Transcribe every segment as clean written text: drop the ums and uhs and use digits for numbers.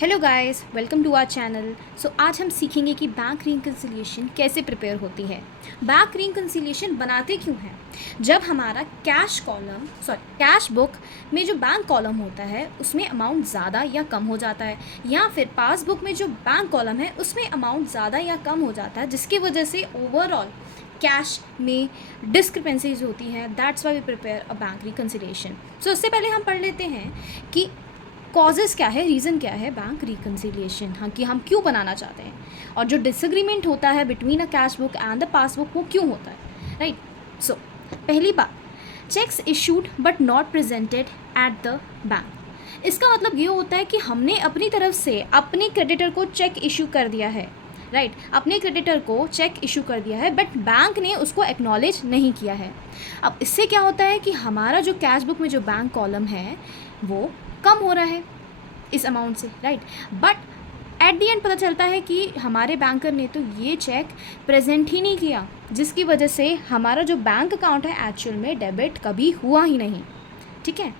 Hello guys, welcome to our channel. आज हम सीखेंगे कि बैंक रिकन्सिलिएशन कैसे प्रिपेयर होती है। बैंक रिकन्सिलिएशन बनाते क्यों हैं? जब हमारा कैश बुक में जो बैंक कॉलम होता है उसमें अमाउंट ज़्यादा या कम हो जाता है, या फिर पासबुक में जो बैंक कॉलम है उसमें अमाउंट ज़्यादा या कम हो जाता है, जिसकी वजह से ओवरऑल कैश में डिस्क्रिपेंसीज होती हैं। That's why we prepare a bank reconciliation. उससे पहले हम पढ़ लेते हैं कि कॉजेज़ क्या है, रीज़न क्या है बैंक रिकन्सिलिएशन, हाँ, कि हम क्यों बनाना चाहते हैं, और जो डिसएग्रीमेंट होता है between a cash book and the passbook वो क्यों होता है, राइट। पहली बात, cheques issued but not presented at the bank. इसका मतलब ये होता है कि हमने अपनी तरफ से अपने क्रेडिटर को चेक इशू कर दिया है, राइट, अपने क्रेडिटर को चेक इशू कर दिया है, बट बैंक ने उसको एक्नॉलेज नहीं किया है। अब इससे क्या होता है कि हमारा जो कैश बुक में जो बैंक कॉलम है वो कम हो रहा है इस अमाउंट से, right, but at the end पता चलता है कि हमारे बैंकर ने तो ये चेक प्रेजेंट ही नहीं किया, जिसकी वजह से हमारा जो बैंक अकाउंट है एक्चुअल में डेबिट कभी हुआ ही नहीं। ठीक है,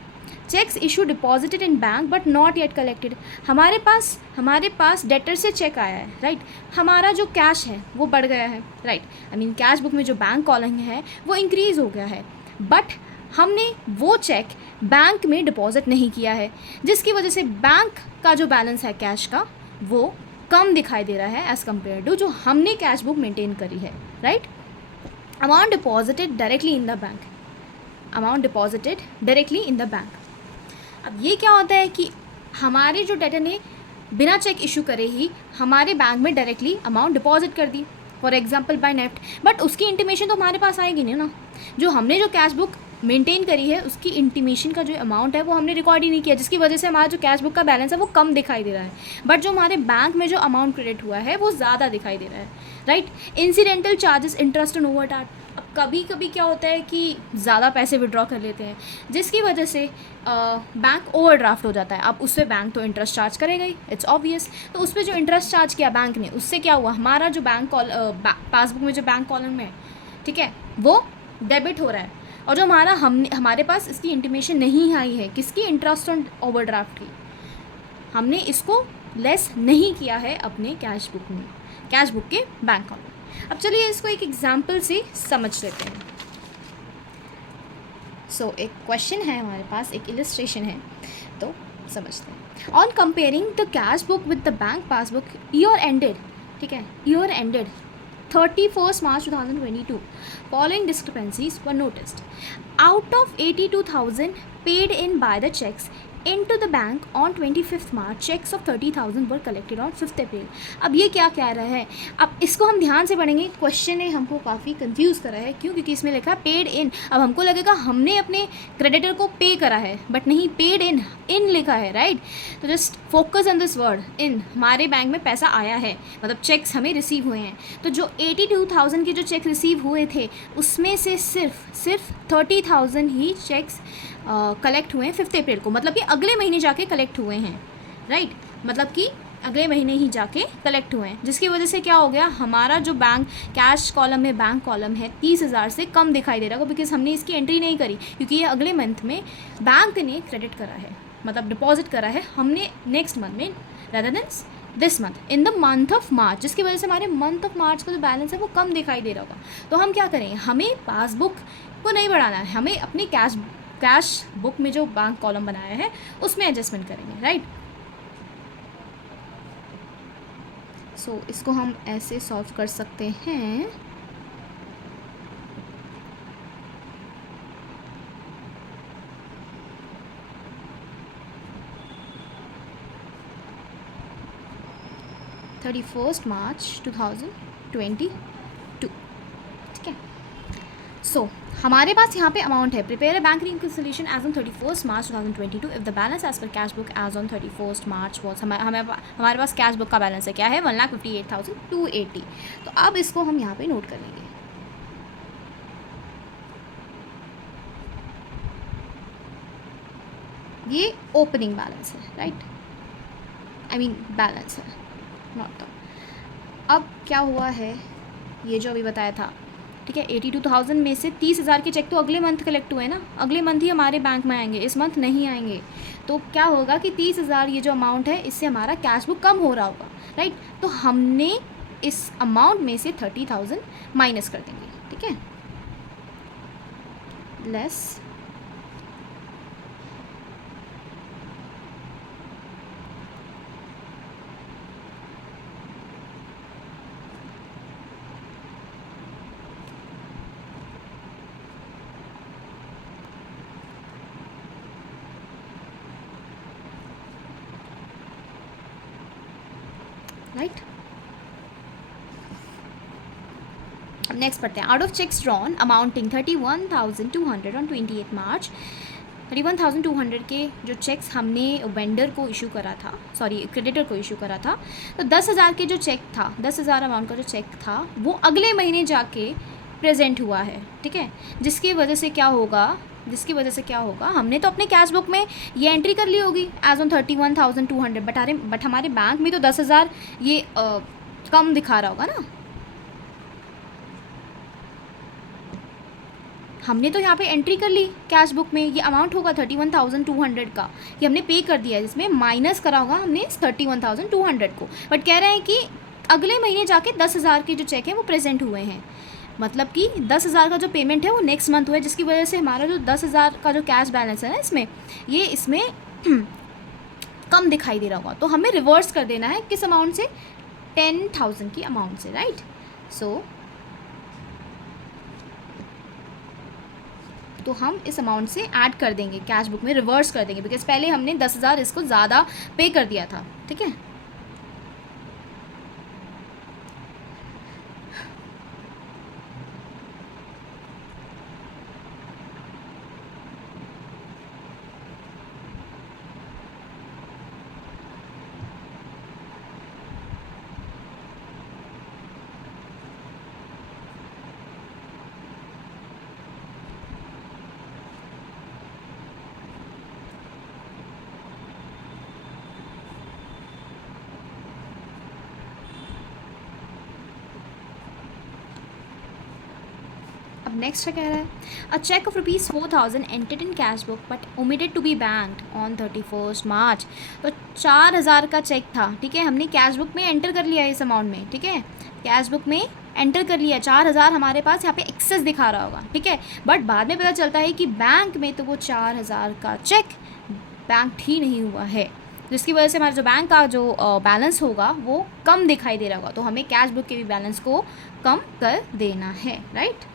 cheques issue deposited in bank but not yet collected. हमारे पास डेटर से चेक आया है, राइट, हमारा जो कैश है वो बढ़ गया है, right, I mean cash book में जो बैंक कॉलम है वो इंक्रीज़ हो गया है, बट हमने वो चेक बैंक में डिपॉजिट नहीं किया है, जिसकी वजह से बैंक का जो बैलेंस है कैश का वो कम दिखाई दे रहा है एज़ कम्पेयर टू जो हमने कैश बुक मेंटेन करी है, right. Amount deposited directly in the bank, amount deposited directly in the bank. अब ये क्या होता है कि हमारे जो डेटर ने बिना चेक इशू करे ही हमारे बैंक में डायरेक्टली अमाउंट डिपॉजिट कर दी, for example by NEFT, but उसकी इंटीमेशन तो हमारे पास आएगी नहीं ना। जो हमने जो कैश बुक मेंटेन करी है उसकी इंटीमेशन का जो अमाउंट है वो हमने रिकॉर्ड ही नहीं किया, जिसकी वजह से हमारा जो कैश बुक का बैलेंस है वो कम दिखाई दे रहा है, बट जो हमारे बैंक में जो अमाउंट क्रेडिट हुआ है वो ज़्यादा दिखाई दे रहा है, right. Incidental charges, interest and overdraft. अब कभी कभी क्या होता है कि ज़्यादा पैसे विड्रॉ कर लेते हैं, जिसकी वजह से बैंक ओवरड्राफ्ट हो जाता है। अब उस पर बैंक तो इंटरेस्ट चार्ज करेगा ही, इट्स ऑब्वियस। तो उस पर जो इंटरेस्ट चार्ज किया बैंक ने, उससे क्या हुआ, हमारा जो पासबुक में जो बैंक कॉलम है, ठीक है, वो डेबिट हो रहा है, और जो हमारे पास इसकी इंटीमेशन नहीं आई है किसकी, इंटरेस्ट ऑन ओवरड्राफ्ट की, हमने इसको लेस नहीं किया है अपने कैश बुक के बैंक कॉलम। अब चलिए इसको एक एग्जाम्पल से समझ लेते हैं। एक क्वेश्चन है हमारे पास, एक इलस्ट्रेशन है, तो समझते हैं। On comparing the cash book with the bank passbook, year ended, ठीक है, year ended 31st March 2022, following discrepancies were noticed. Out of 82,000 paid in by the checks into the bank on 25th March, checks of 30,000 were collected on 5th April. अब ये क्या कह रहा है, अब इसको हम ध्यान से पढ़ेंगे। क्वेश्चन ने हमको काफ़ी कंफ्यूज करा है, क्यों, क्योंकि इसमें लिखा है पेड इन। अब हमको लगेगा हमने अपने क्रेडिटर को पे करा है, बट नहीं, पेड इन लिखा है, राइट। तो just focus on this word in. हमारे बैंक में पैसा आया है, मतलब चेक्स हमें रिसीव हुए हैं। तो जो 82,000 के जो चेक रिसीव हुए थे उसमें से सिर्फ 30,000 ही चेक्स कलेक्ट हुए हैं 5th अप्रैल को, मतलब कि अगले महीने जाके कलेक्ट हुए हैं, राइट, मतलब कि अगले महीने ही जाके कलेक्ट हुए हैं, जिसकी वजह से क्या हो गया, हमारा जो बैंक कैश कॉलम में बैंक कॉलम है 30,000 से कम दिखाई दे रहा है, बिकॉज हमने इसकी एंट्री नहीं करी, क्योंकि ये अगले मंथ में बैंक ने क्रेडिट करा है, मतलब डिपॉजिट करा है हमने नेक्स्ट मंथ में rather than this month, in the month of March, जिसकी वजह से हमारे मंथ ऑफ मार्च का जो बैलेंस है वो कम दिखाई दे रहा होगा। तो हम क्या करें, हमें पासबुक को नहीं बढ़ाना है, हमें अपनी कैश बुक में जो बैंक कॉलम बनाया है उसमें एडजस्टमेंट करेंगे, राइट। इसको हम ऐसे सॉल्व कर सकते हैं। March 2022, ठीक है। हमारे पास यहाँ पे अमाउंट है, prepare a bank reconciliation as on 31st March 2022 if the balance as per cash book as on 31st March was, हमारे पास कैश बुक का बैलेंस है, क्या है, 1,58,280। तो अब इसको हम यहाँ पे नोट कर लेंगे। ये ओपनिंग बैलेंस है, राइट, आई मीन बैलेंस है, नॉट द। अब क्या हुआ है, ये जो अभी बताया था ठीक है। 82,000 में से 30,000 के चेक तो अगले मंथ कलेक्ट हुए ना, अगले मंथ ही हमारे बैंक में आएंगे, इस मंथ नहीं आएंगे। तो क्या होगा कि 30,000 ये जो अमाउंट है इससे हमारा कैश बुक कम हो रहा होगा, राइट। तो हमने इस अमाउंट में से 30,000 माइनस कर देंगे, ठीक है, लेस राइट। अब नेक्स्ट पढ़ते हैं। Out of cheques drawn amounting 31,200 on 28 March, 31,200 के जो चेक्स हमने वेंडर को इशू करा था, सॉरी क्रेडिटर को इशू करा था, तो 10,000 के जो चेक था, 10,000 अमाउंट का जो चेक था वो अगले महीने जाके प्रेजेंट हुआ है, ठीक है। जिसकी वजह से क्या होगा, हमने तो अपने कैश बुक में ये एंट्री कर ली होगी एज ऑन 31,200, बट हमारे बैंक में तो 10,000 ये कम दिखा रहा होगा ना। हमने तो यहाँ पे एंट्री कर ली कैश बुक में, ये अमाउंट होगा 31,200 का, ये हमने पे कर दिया है, जिसमें माइनस करा होगा हमने इस 31,200 को। बट कह रहे हैं कि अगले महीने जाके 10,000 के जो चेक हैं वो प्रेजेंट हुए हैं, मतलब कि 10,000 का जो पेमेंट है वो नेक्स्ट मंथ हुआ है, जिसकी वजह से हमारा जो 10,000 का जो कैश बैलेंस है ना इसमें कम दिखाई दे रहा होगा। तो हमें रिवर्स कर देना है किस अमाउंट से, 10,000 की अमाउंट से, राइट। सो तो हम इस अमाउंट से ऐड कर देंगे कैश बुक में, रिवर्स कर देंगे, बिकॉज पहले हमने 10,000 इसको ज़्यादा पे कर दिया था, ठीक है। अब नेक्स्ट क्या कह रहा है, a cheque of ₹4,000 entered in cash book but omitted to be banked on 31 March. तो 4,000 का चेक था, ठीक है, हमने कैश बुक में एंटर कर लिया इस अमाउंट में, ठीक है, कैश बुक में एंटर कर लिया, 4,000 हमारे पास यहाँ पे एक्सेस दिखा रहा होगा, ठीक है। बट बाद में पता चलता है कि बैंक में तो वो 4,000 का चेक बैंक ही नहीं हुआ है, जिसकी वजह से हमारा जो बैंक का जो बैलेंस होगा वो कम दिखाई दे रहा होगा। तो हमें कैश बुक के भी बैलेंस को कम कर देना है, राइट।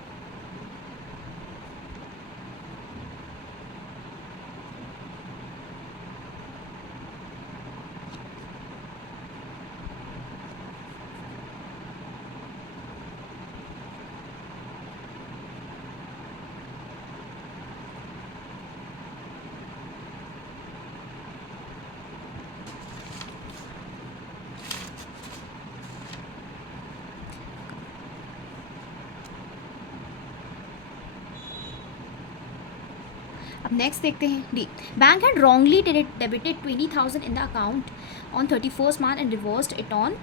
अब नेक्स्ट देखते हैं D, bank had wrongly debited 20,000 in the account on 31 March and reversed it on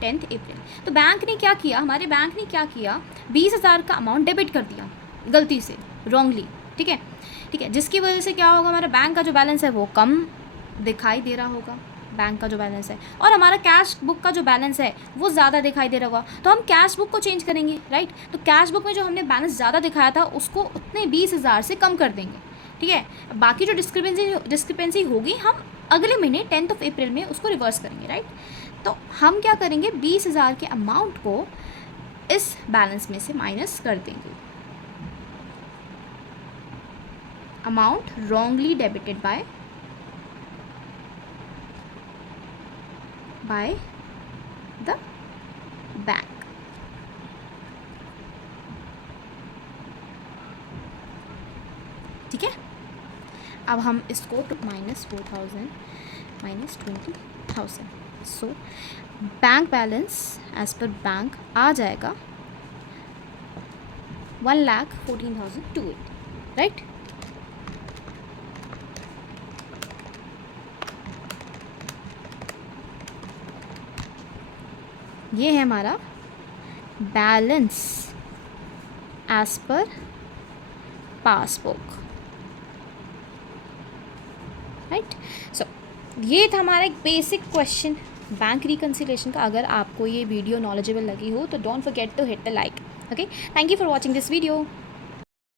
10 अप्रैल। तो बैंक ने क्या किया, हमारे बैंक ने क्या किया, 20,000 का अमाउंट डेबिट कर दिया गलती से, रॉन्गली, ठीक है, जिसकी वजह से क्या होगा, हमारा बैंक का जो बैलेंस है वो कम दिखाई दे रहा होगा, बैंक का जो बैलेंस है, और हमारा कैश बुक का जो बैलेंस है वो ज़्यादा दिखाई दे रहा होगा। तो हम कैश बुक को चेंज करेंगे, राइट। तो कैश बुक में जो हमने बैलेंस ज़्यादा दिखाया था उसको उतने 20,000 से कम कर देंगे, ठीक है। बाकी जो डिस्क्रिपेंसी होगी हम अगले महीने 10 अप्रैल में उसको रिवर्स करेंगे, राइट। तो हम क्या करेंगे, 20,000 के अमाउंट को इस बैलेंस में से माइनस कर देंगे, amount wrongly debited by the bank. ठीक है, अब हम इसको -4,000 -20,000, so bank balance as per bank आ जाएगा 1,14,280, राइट। ये है हमारा balance as per passbook, right. So ये था हमारा एक बेसिक क्वेश्चन बैंक रिकन्सिलिएशन का। अगर आपको ये वीडियो नॉलेजेबल लगी हो तो don't forget to hit the like. Okay, thank you for watching this video.